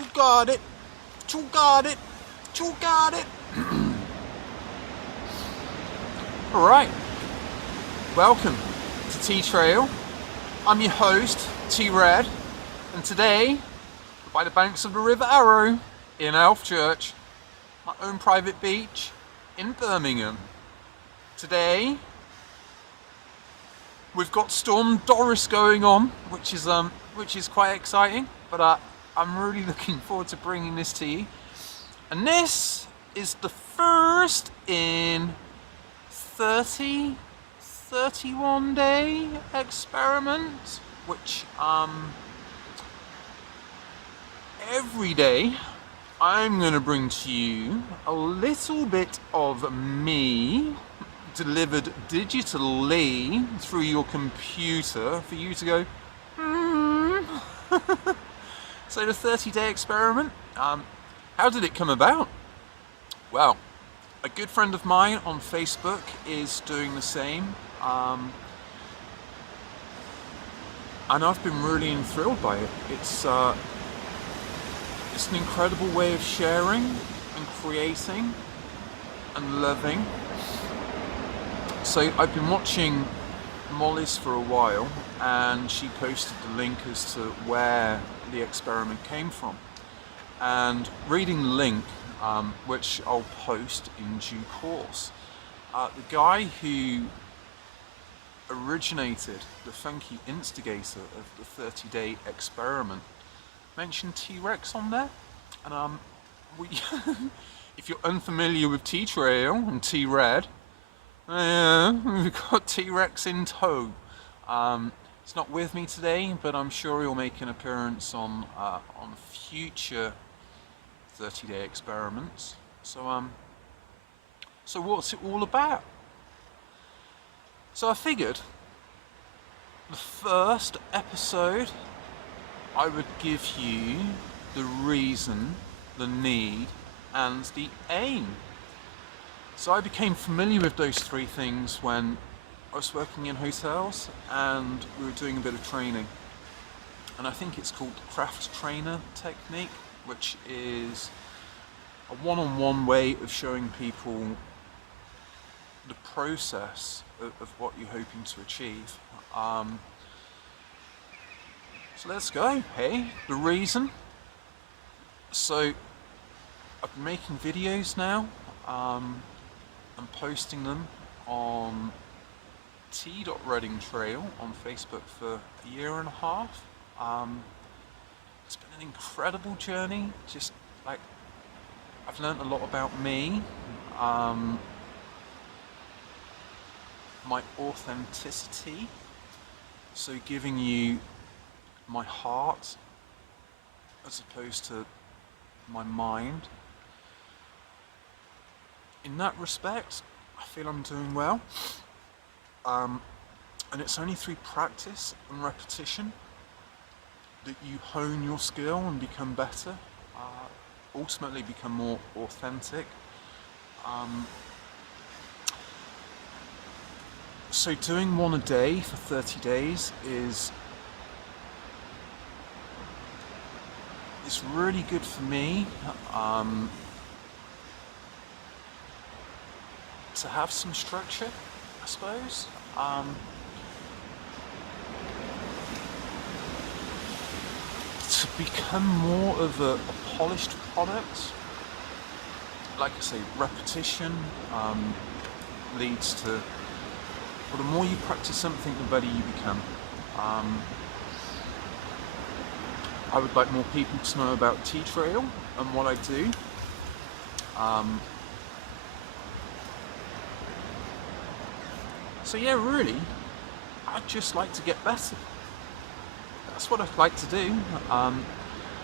You got it. You got it. You got it. Alright. Welcome to T Trail. I'm your host, T Red, and today we're by the banks of the River Arrow in Elf Church, my own private beach in Birmingham. Today we've got Storm Doris going on, which is quite exciting, but I'm really looking forward to bringing this to you. And this is the first in 31 day experiment, which every day I'm going to bring to you a little bit of me delivered digitally through your computer for you to go, So the 30-day experiment, how did it come about? Well, a good friend of mine on Facebook is doing the same, and I've been really enthralled by it. It's an incredible way of sharing and creating and loving. So I've been watching Molly's for a while, and she posted the link as to where the experiment came from. And reading the link, which I'll post in due course, the guy who originated, the funky instigator of the 30-day experiment, mentioned T-Rex on there. And if you're unfamiliar with T-Trail and T-Red, we've got T-Rex in tow. He's not with me today, but I'm sure he'll make an appearance on future 30-day experiments. So what's it all about? So I figured the first episode I would give you the reason, the need, and the aim. So I became familiar with those three things when I was working in hotels and we were doing a bit of training. And I think it's called the craft trainer technique, which is a one-on-one way of showing people the process of what you're hoping to achieve. So let's go, hey? The reason. So I've been making videos now. I'm posting them on T.Redding Trail on Facebook for a year and a half. It's been an incredible journey. Just like, I've learned a lot about me, my authenticity, so giving you my heart as opposed to my mind. In that respect, I feel I'm doing well. And it's only through practice and repetition that you hone your skill and become better, ultimately become more authentic. So doing one a day for 30 days is really good for me. To have some structure, I suppose. To become more of a polished product. Like I say, repetition leads to, well, the more you practice something, the better you become. I would like more people to know about T-Trail and what I do. So yeah, really, I'd just like to get better. That's what I'd like to do,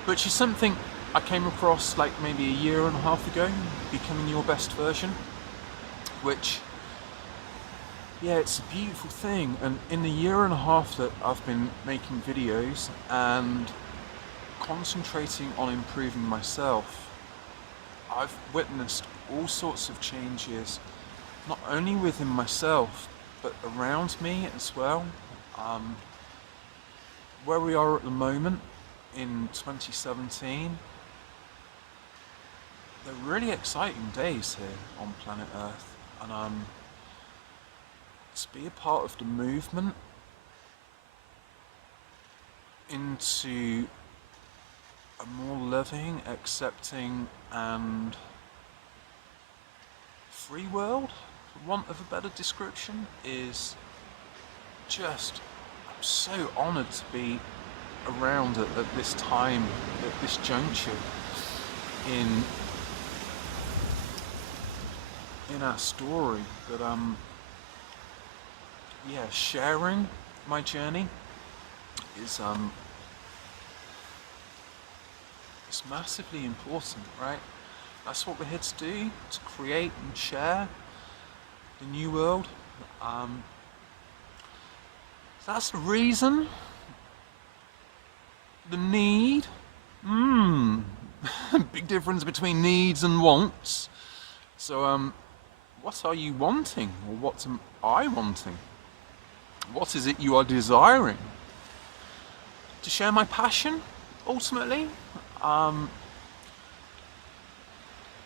which is something I came across like maybe a year and a half ago, becoming your best version, which, yeah, it's a beautiful thing. And in the year and a half that I've been making videos and concentrating on improving myself, I've witnessed all sorts of changes, not only within myself, but around me as well. Where we are at the moment in 2017, they're really exciting days here on planet Earth, and to be a part of the movement into a more loving, accepting, and free world, for want of a better description, is just, I'm so honoured to be around at this time, at this juncture in our story, that yeah, sharing my journey is it's massively important, right? That's what we're here to do, to create and share the new world. That's the reason, the need. Big difference between needs and wants. So, what are you wanting, or what am I wanting? What is it you are desiring? To share my passion, ultimately.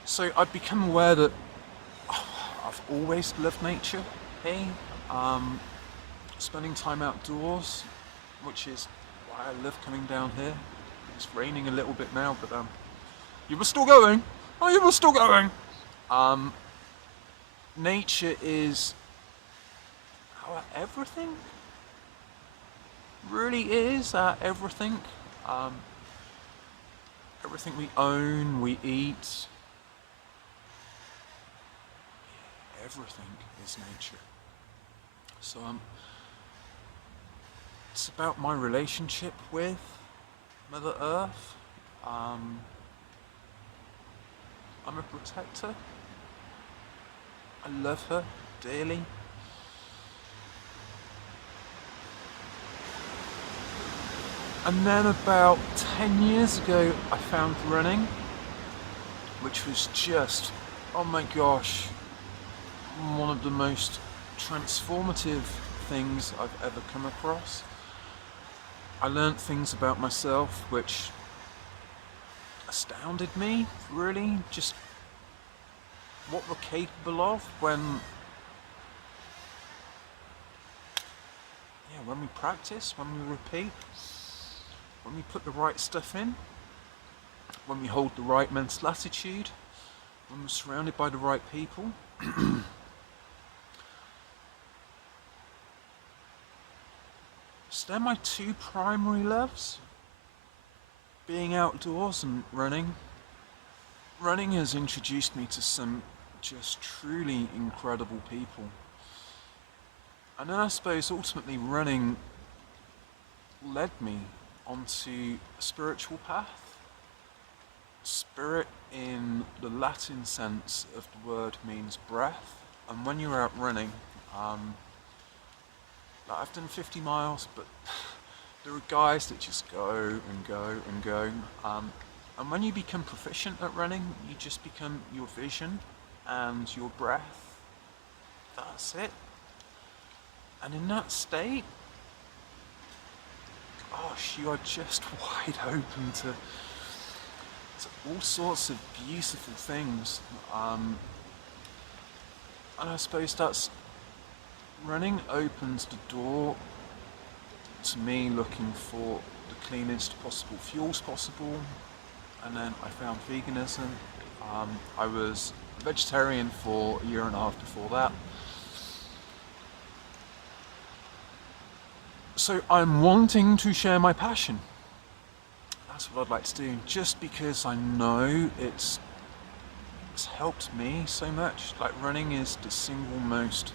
So I've become aware that I've always loved nature. Hey, spending time outdoors, which is why I love coming down here. It's raining a little bit now, but you were still going. Oh, you were still going. Nature is our everything. Really is our everything. Everything we own, we eat. Everything is nature. So it's about my relationship with Mother Earth. I'm a protector. I love her dearly. And then about 10 years ago, I found running, which was just, oh my gosh, one of the most transformative things I've ever come across. I learnt things about myself which astounded me, really, just what we're capable of when we practice, when we repeat, when we put the right stuff in, when we hold the right mental attitude, when we're surrounded by the right people. So they're my two primary loves, being outdoors and running. Running has introduced me to some just truly incredible people. And then I suppose ultimately running led me onto a spiritual path. Spirit in the Latin sense of the word means breath, and when you're out running, I've done 50 miles, but there are guys that just go and go and go, and when you become proficient at running, you just become your vision and your breath. That's it. And in that state, gosh, you are just wide open to all sorts of beautiful things. And I suppose that's running opens the door to me looking for the cleanest possible fuels possible. And then I found veganism. I was a vegetarian for a year and a half before that. So I'm wanting to share my passion. That's what I'd like to do, just because I know it's helped me so much. Like, running is the single most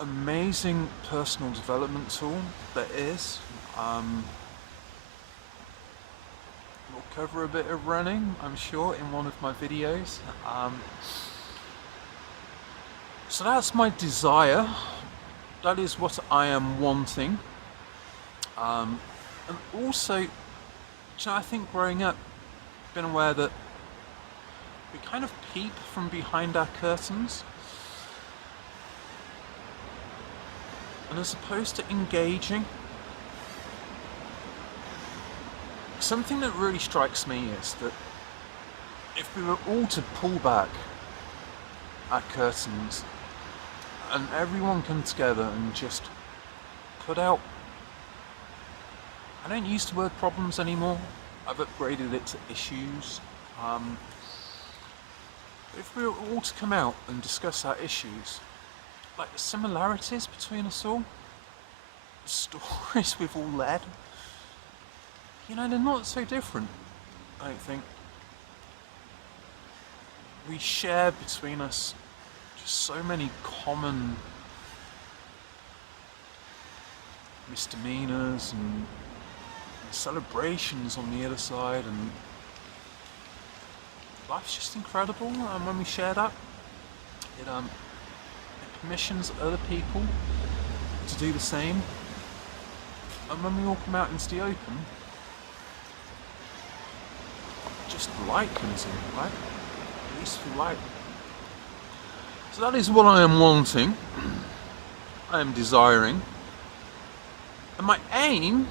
amazing personal development tool there is. We'll cover a bit of running, I'm sure, in one of my videos. So that's my desire. That is what I am wanting. And also, I think growing up, I've been aware that we kind of peep from behind our curtains. And as opposed to engaging, something that really strikes me is that if we were all to pull back our curtains and everyone come together and just put out, I don't use the word problems anymore, I've upgraded it to issues. If we were all to come out and discuss our issues, like the similarities between us all, the stories we've all led, they're not so different, I don't think. We share between us just so many common misdemeanors and celebrations on the other side, and life's just incredible. And when we share that, it permissions other people to do the same. And when we all come out into the open, just light comes in, right? Peaceful light. So that is what I am wanting. I am desiring. And my aim,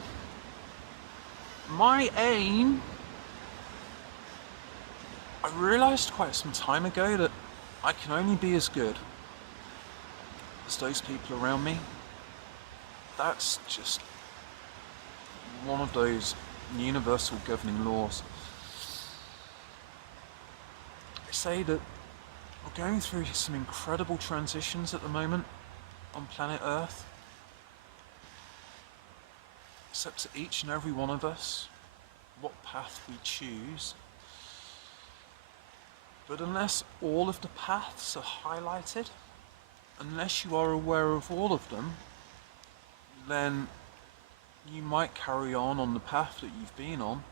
I realised quite some time ago that I can only be as good as those people around me. That's just one of those universal governing laws. They say that we're going through some incredible transitions at the moment on planet Earth. It's up to each and every one of us what path we choose. But unless all of the paths are highlighted, unless you are aware of all of them, then you might carry on the path that you've been on.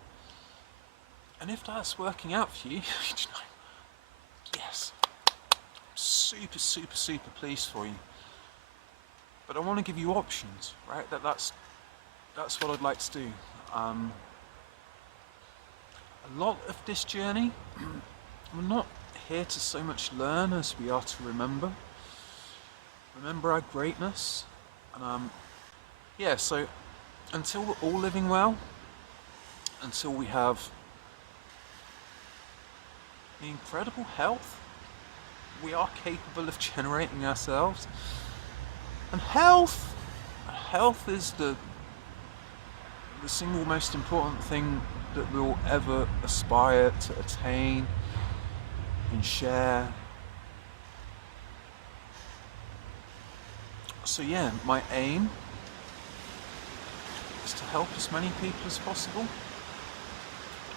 And if that's working out for you, yes, I'm super pleased for you. But I want to give you options, right? That's what I'd like to do. A lot of this journey, we're not here to so much learn as we are to remember our greatness. And so until we're all living well, until we have the incredible health we are capable of generating ourselves, and health is the single most important thing that we'll ever aspire to attain and share. So yeah, my aim is to help as many people as possible.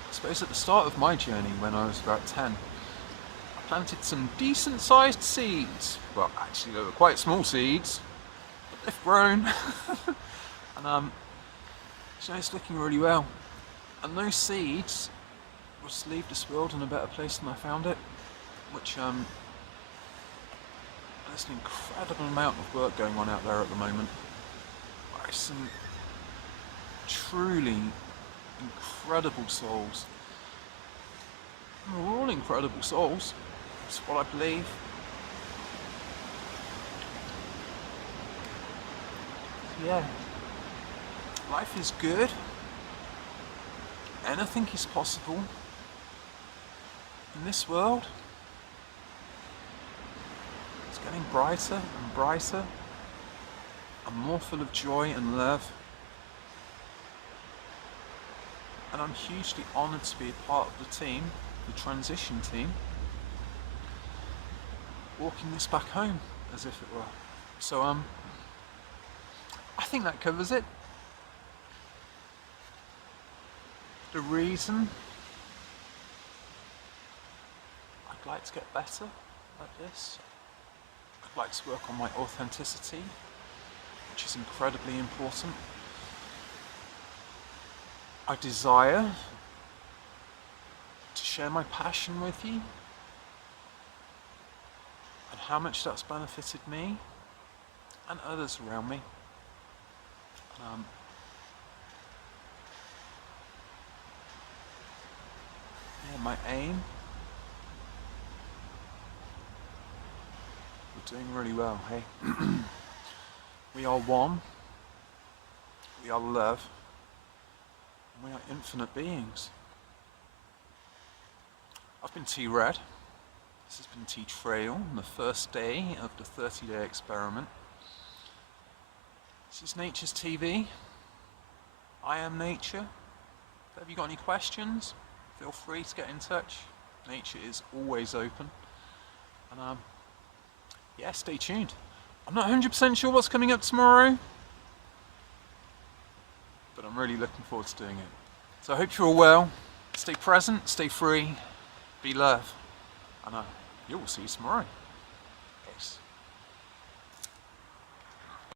I suppose at the start of my journey, when I was about 10, I planted some decent sized seeds. Well, actually they were quite small seeds, but they've grown. And it's looking really well. And those seeds will just leave this world in a better place than I found it, which there's an incredible amount of work going on out there at the moment. By some truly incredible souls. And we're all incredible souls. That's what I believe. Yeah. Life is good. Anything is possible. In this world, it's getting brighter and brighter, and more full of joy and love. And I'm hugely honoured to be a part of the team, the transition team, walking this back home, as if it were. So I think that covers it. The reason I'd like to get better at this, I'd like to work on my authenticity, which is incredibly important. I desire to share my passion with you and how much that's benefited me and others around me. My aim, we're doing really well, hey? We are one, we are love, and we are infinite beings. I've been T-Red. This has been T-Trail on the first day of the 30-day experiment. This is Nature's TV. I am Nature. Have you got any questions? Feel free to get in touch. Nature is always open. And yeah, stay tuned. I'm not 100% sure what's coming up tomorrow, but I'm really looking forward to doing it. So I hope you're all well. Stay present, stay free, be love, and you'll see you tomorrow.